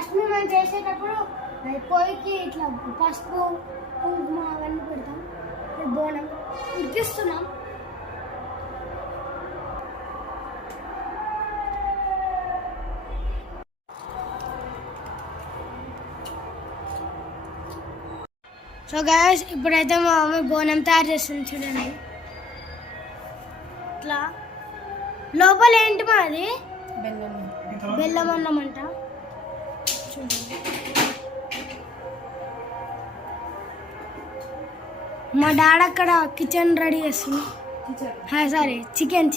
First మనం చేసేటప్పుడు పొయ్యికి ఇట్లా పసుపు కుంకుమ అవన్నీ పెడతాం. బోనం ఉడికిస్తున్నాం. సో గైస్ ఇప్పుడైతే మా మమ్మీ బోనం తయారు చేస్తుంది చూడండి. ఇట్లా లోపల ఏంటి మాది బెల్లం అన్నం అంట. చూడండి మా డాడీ అక్కడ కిచెన్ రెడీ చేస్తుంది. Sorry chicken